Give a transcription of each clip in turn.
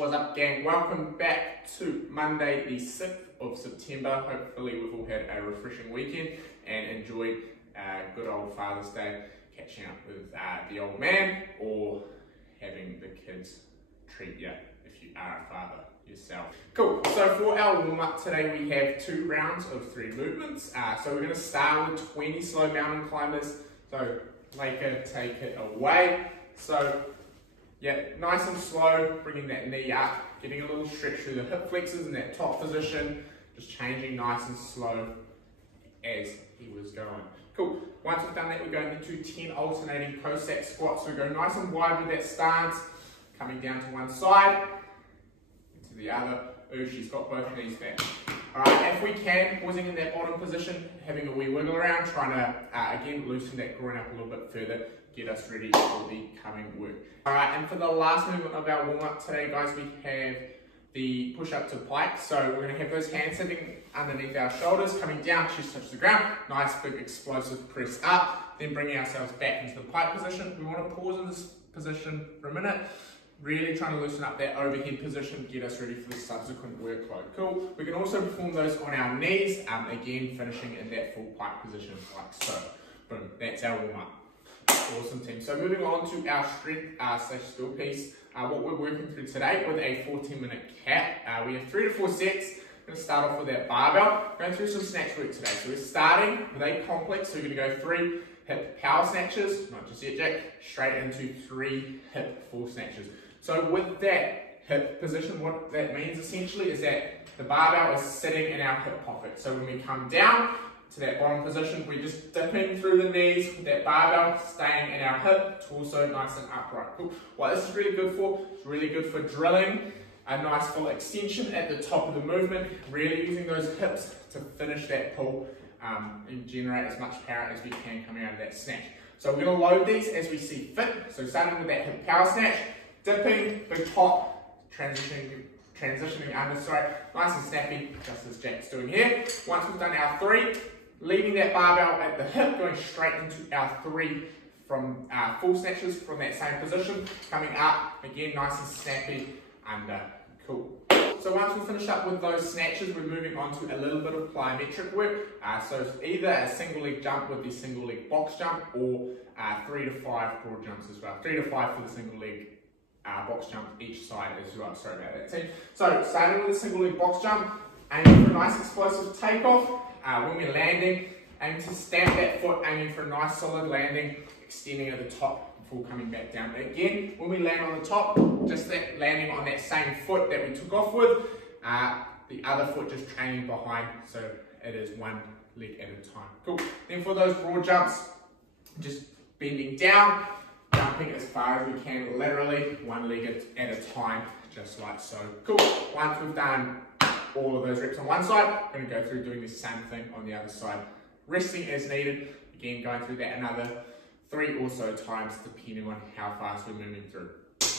What's up, gang? Welcome back to Monday the 6th of September. Hopefully we've all had a refreshing weekend and enjoyed good old Father's Day, catching up with the old man or having the kids treat you if you are a father yourself. Cool, so for our warm-up today we have 2 rounds of 3 movements. So we're going to start with 20 slow mountain climbers. So Laker, take it away. So yeah, nice and slow, bringing that knee up, getting a little stretch through the hip flexors in that top position, just changing nice and slow as he was going. Cool, once we've done that, we're going into 10 alternating Cosex squats. So we go nice and wide with that stance, coming down to one side, to the other. Ooh, she's got both knees back. Alright, if we can, pausing in that bottom position, having a wee wiggle around, trying to, again, loosen that groin up a little bit further, get us ready for the coming work. Alright, and for the last movement of our warm-up today, guys, we have the push-up to pike. So we're going to have those hands sitting underneath our shoulders, coming down, chest touch the ground, nice big explosive press up, then bringing ourselves back into the pike position. We want to pause in this position for a minute, really trying to loosen up that overhead position, get us ready for the subsequent workload. Cool. We can also perform those on our knees, again finishing in that full pike position like so. Boom, that's our warm-up. Awesome, team. So moving on to our strength slash skill piece, what we're working through today with a 14-minute cap. We have 3 to 4 sets. We're going to start off with that barbell, going through some snatch work today. So we're starting with a complex, so we're going to go 3 hip power snatches, not just yet, Jack, straight into 3 hip full snatches. So with that hip position, what that means essentially is that the barbell is sitting in our hip pocket. So when we come down to that bottom position, we're just dipping through the knees with that barbell staying in our hip, torso nice and upright. Cool. What this is really good for, it's really good for drilling a nice full extension at the top of the movement, really using those hips to finish that pull and generate as much power as we can coming out of that snatch. So we're going to load these as we see fit. So starting with that hip power snatch, dipping, big top, transitioning under, sorry, nice and snappy, just as Jack's doing here. Once we've done our 3, leaving that barbell at the hip, going straight into our 3 from full snatches from that same position, coming up, again, nice and snappy, under, cool. So once we finish up with those snatches, we're moving on to a little bit of plyometric work. So either a single leg jump with the single leg box jump, or 3 to 5 broad jumps as well. 3 to 5 for the single leg box jump each side as well. Sorry about that, team. So starting with a single leg box jump, aiming for a nice explosive takeoff. When we're landing, aiming to stamp that foot, aiming for a nice solid landing, extending at the top before coming back down. Again, when we land on the top, just that landing on that same foot that we took off with, the other foot just trailing behind, so it is one leg at a time. Cool. Then for those broad jumps, just bending down, jumping as far as we can laterally, one leg at a time, just like so. Cool. Once we've done all of those reps on one side, we're going to go through doing the same thing on the other side. Resting as needed, again going through that another 3 or so times depending on how fast we're moving through.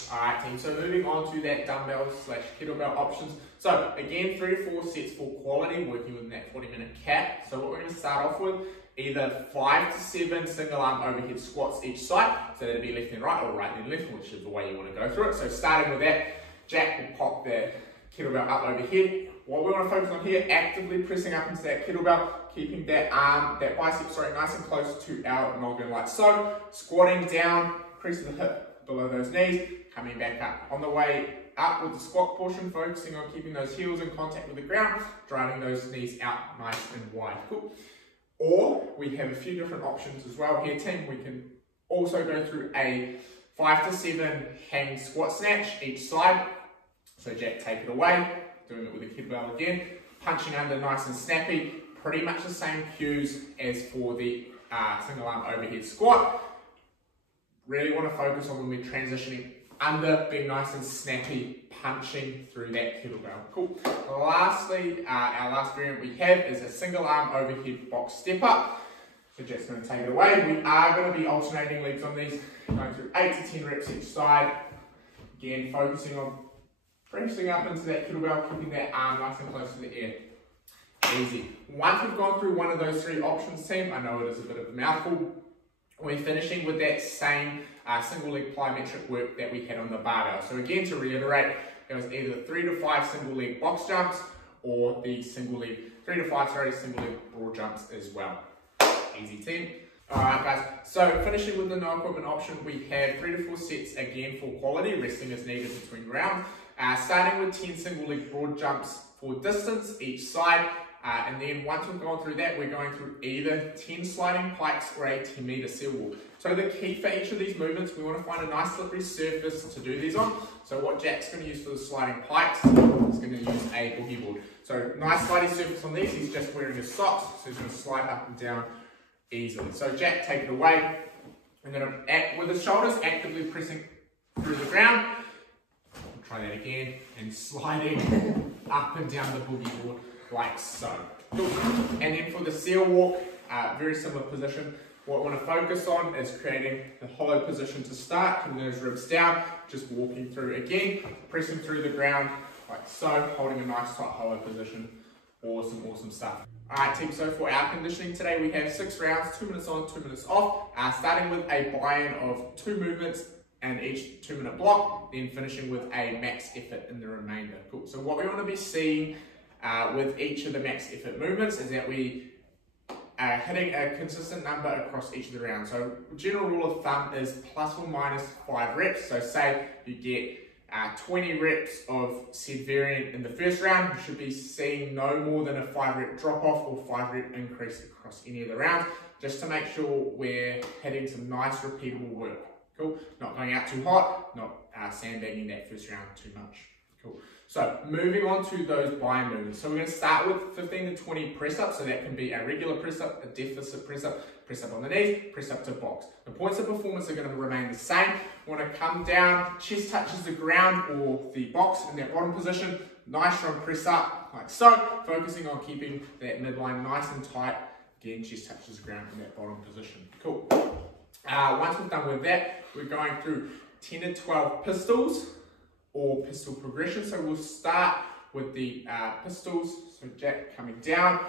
Alright, team, so moving on to that dumbbell slash kettlebell options. So again, 3 to 4 sets for quality, working within that 40-minute cap. So what we're going to start off with, either 5 to 7 single arm overhead squats each side, so that'll be left and right or right and left, whichever way you want to go through it. So starting with that, Jack will pop the kettlebell up overhead. What we want to focus on here, actively pressing up into that kettlebell, keeping that arm, that bicep, sorry, nice and close to our noggin like so. Squatting down, crease of the hip below those knees, coming back up. On the way up with the squat portion, focusing on keeping those heels in contact with the ground, driving those knees out nice and wide. Cool. Or we have a few different options as well here, team. We can also go through a 5 to 7 hang squat snatch each side. So Jack, take it away. Doing it with a kettlebell again. Punching under nice and snappy. Pretty much the same cues as for the single arm overhead squat. Really want to focus on when we're transitioning under, being nice and snappy, punching through that kettlebell. Cool. Lastly, our last variant we have is a single arm overhead box step up. So Jack's going to take it away. We are going to be alternating legs on these, going through 8 to 10 reps each side. Again, focusing on pressing up into that kettlebell, keeping that arm nice and close to the air. Easy. Once we've gone through one of those 3 options, team, I know it is a bit of a mouthful, we're finishing with that same single leg plyometric work that we had on the barbell. So again, to reiterate, it was either 3 to 5 single leg box jumps or the 3 to 5 single leg broad jumps as well. Easy team. Alright guys, so finishing with the no equipment option, we have 3 to 4 sets again for quality, resting as needed between rounds. Starting with 10 single leg broad jumps for distance each side, and then once we've gone through that, we're going through either 10 sliding pikes or a 10 meter seal walk. So the key for each of these movements, we want to find a nice slippery surface to do these on. So what Jack's going to use for the sliding pikes is going to use a boogie board. So nice sliding surface on these, he's just wearing his socks, so he's going to slide up and down easily. So Jack, take it away. I'm going to, with his shoulders actively pressing through the ground. We'll try that again, and sliding up and down the boogie board like so. Cool. And then for the seal walk, very similar position. What we want to focus on is creating the hollow position to start, keeping those ribs down, just walking through again, pressing through the ground like so, holding a nice tight hollow position. Awesome, awesome stuff. Alright team, so for our conditioning today, we have 6 rounds, 2 minutes on, 2 minutes off, starting with a buy-in of 2 movements and each 2-minute block, then finishing with a max effort in the remainder. Cool. So what we want to be seeing with each of the max effort movements is that we are hitting a consistent number across each of the rounds. So general rule of thumb is plus or minus 5 reps. So say you get 20 reps of said variant in the first round, you should be seeing no more than a 5 rep drop off or 5 rep increase across any of the rounds, just to make sure we're hitting some nice repeatable work. Cool. Not going out too hot, not sandbagging that first round too much. Cool. So moving on to those buy-in movements. So we're going to start with 15 to 20 press ups. So that can be a regular press up, a deficit press up on the knees, press up to box. The points of performance are going to remain the same. We want to come down, chest touches the ground or the box in that bottom position. Nice strong press up like so, focusing on keeping that midline nice and tight. Again, chest touches the ground in that bottom position. Cool. Once we're done with that, we're going through 10 to 12 pistols or pistol progression. So we'll start with the pistols. So Jack coming down,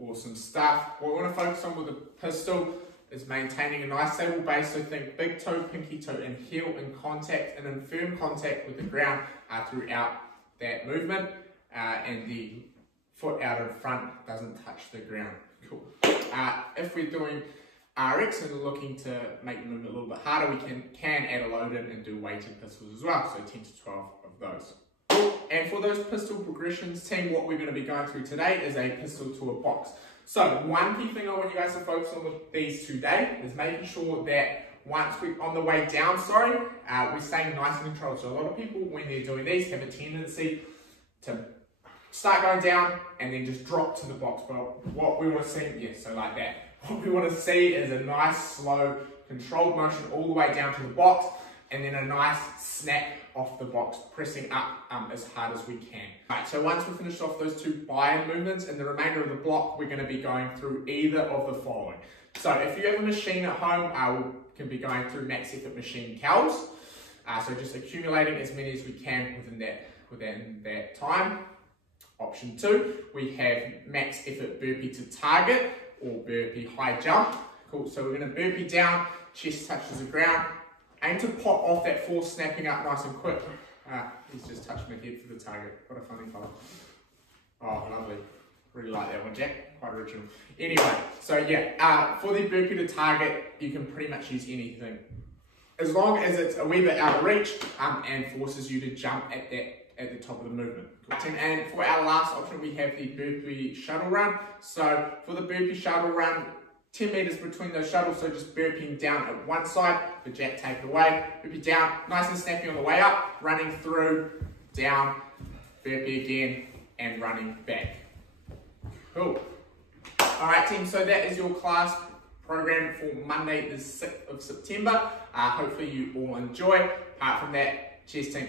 awesome stuff. What we want to focus on with the pistol is maintaining a nice stable base. So think big toe, pinky toe, and heel in contact and in firm contact with the ground throughout that movement. And the foot out in front doesn't touch the ground. Cool. If we're doing RX and looking to make the movement a little bit harder, we can add a load in and do weighted pistols as well, so 10 to 12 of those. And for those pistol progressions, team, what we're going to be going through today is a pistol to a box. So one key thing I want you guys to focus on with these today is making sure that once we're on the way down, we're staying nice and controlled. So a lot of people, when they're doing these, have a tendency to start going down and then just drop to the box. But what we want to see, yes, so like that. What we want to see is a nice, slow, controlled motion all the way down to the box, and then a nice snap off the box, pressing up as hard as we can. Right, so once we finish off those 2 buy-in movements, and the remainder of the block, we're going to be going through either of the following. So if you have a machine at home, we can be going through max effort machine cows. So just accumulating as many as we can within that time. Option 2, we have max effort burpee to target, or burpee high jump. Cool, so we're going to burpee down, chest touches the ground, aim to pop off that force, snapping up nice and quick. He's just touched my head for the target. What a funny fella. Oh, lovely. Really like that one, Jack. Quite original. Anyway, so yeah, for the burpee to target, you can pretty much use anything, as long as it's a wee bit out of reach and forces you to jump at the top of the movement. And for our last option, we have the Burpee Shuttle Run. So for the Burpee Shuttle Run, 10 meters between those shuttles, so just burping down at one side, the Jack take it away, burpee down, nice and snappy on the way up, running through, down, burpee again, and running back. Cool. Alright team, so that is your class program for Monday the 6th of September. Hopefully you all enjoy. Apart from that, cheers team.